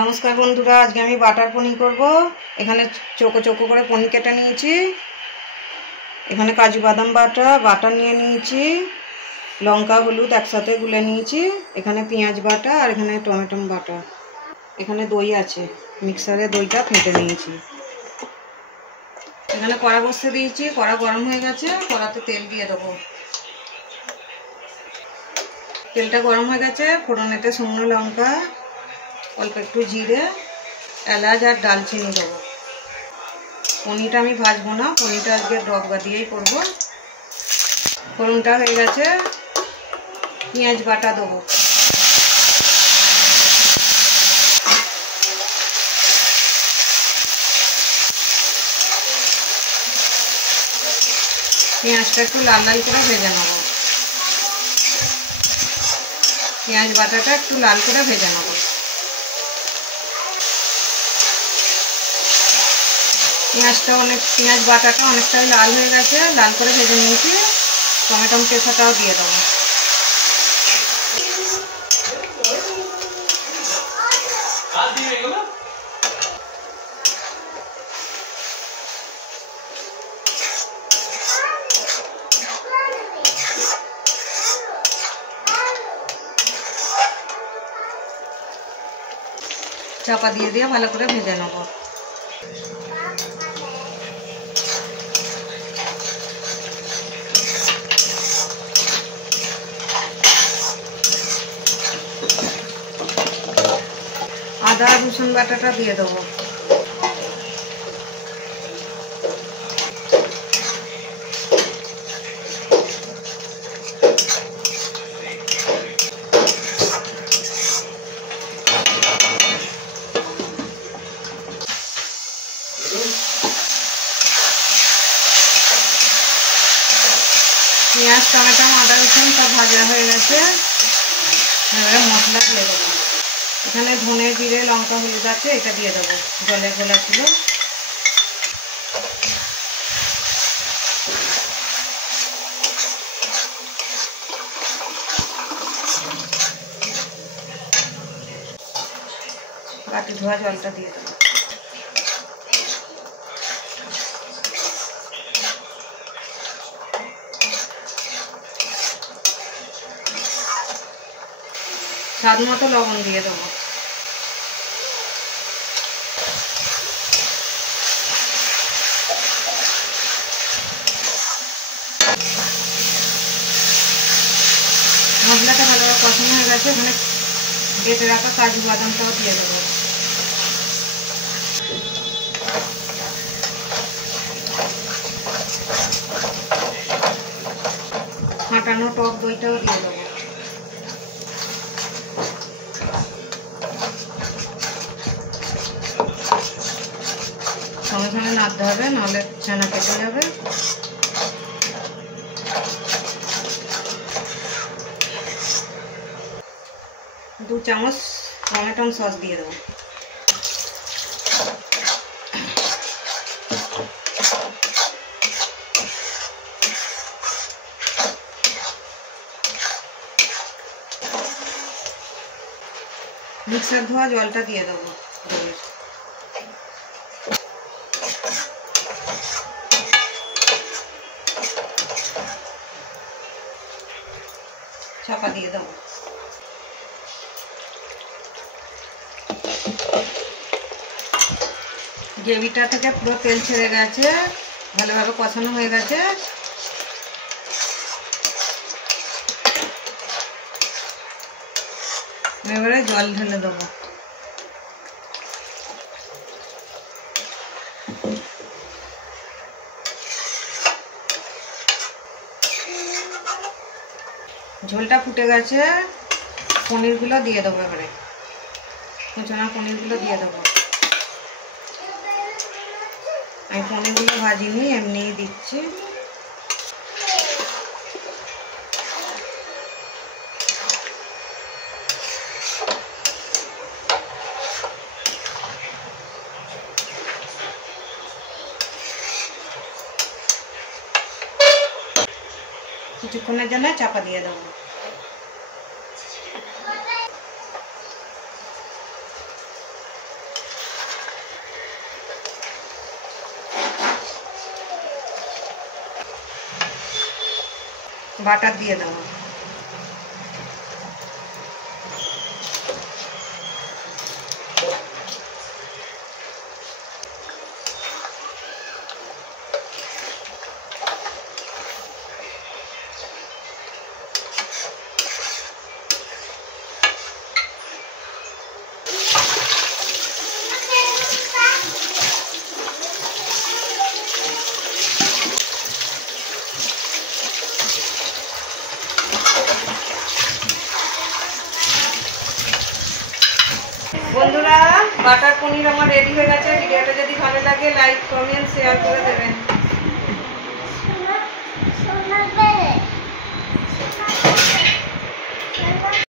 নমস্কার বন্ধুরা, আজকে আমি বাটার পনির করব। এখানে চোকো চোকো করে পনির কেটে নিয়েছি। এখানে কাজু বাদাম বাটা নিয়ে নিয়েছি, লঙ্কা হলুদ একসাথে গুলে নিয়েছি। এখানে পেঁয়াজ বাটা আর এখানে টমেটো বাটা। এখানে দই আছে, মিক্সারে দইটা ফেটে নিয়েছি। এখানে কড়া বসিয়ে দিয়েছি, কড়া গরম হয়ে গেছে, কড়াতে তেল দিয়ে দেবো। তেলটা গরম হয়ে গেছে, ফোড়নেতে শুকনো লঙ্কা, অল্প একটু জিরে, এলাচ আর দালচিনি দেবো। পনিরটা আমি ভাজবো না, পনিরটা আজকে ডগা দিয়েই করবো। ফোড়নটা হয়ে গেছে, পেঁয়াজ বাটা দেবো। পেঁয়াজটা একটু লাল লাল করে ভেজে নেব। পেঁয়াজ বাটাটা একটু লাল করে ভেজে নেব। পেঁয়াজ বাটাটা অনেকটাই লাল হয়ে গেছে, লাল করে ভেজে নিয়েছি। টমেটো কেঁচাটাও দিয়ে দেবো। চাপা দিয়ে ভালো করে ভেজে নেব। আদা রসুন বাটাটা দিয়ে দেবো। পেঁয়াজ টমেটো আদা রসুন সব ভাজা হয়ে গেছে। এবারে মশলা দিয়ে দেবো। এখানে ধনে জিরে লঙ্কা হলুদ আছে, এটা দিয়ে দেবো। জলে গোলা ছিল। বাটি ধোয়া জলটা দিয়ে দেবো। স্বাদ মতো লবণ দিয়ে দেবো। মশলাটা ভালোভাবে কষানো হয়ে গেছে, এখানে বেটে রাখা কাজু বাদামটাও দিয়ে দেবো। ফাটানো টক দইটাও দিয়ে দেবো। সঙ্গে সঙ্গে নাড়তে হবে, নাহলে ছানা কেটে যাবে। দু চামচ টমেটো সস দিয়ে দেবো। মিক্সার ধোয়া জলটা দিয়ে দেবো। চাপা দিয়ে দেবো। গ্রেভিটা থেকে পুরো তেল ছেড়ে গেছে, ভালোভাবে কষানো হয়ে গেছে। এবারে জল ঢেলে দেবো। ঝোলটা ফুটে গেছে, পনিরগুলো দিয়ে দেবো। এবারে কুচনা পনিরগুলো দিয়ে দেবো। আমি পনিরগুলো ভাজিনি, এমনিই দিচ্ছি। কিছুক্ষণের জন্য চাপা দিয়ে দেবো। বাটার দিয়ে দেবো। বন্ধুরা, বাটার পনির আমার রেডি হয়ে গেছে। ভিডিওটা যদি ভালো লাগে লাইক, কমেন্ট, শেয়ার করে দেবেন।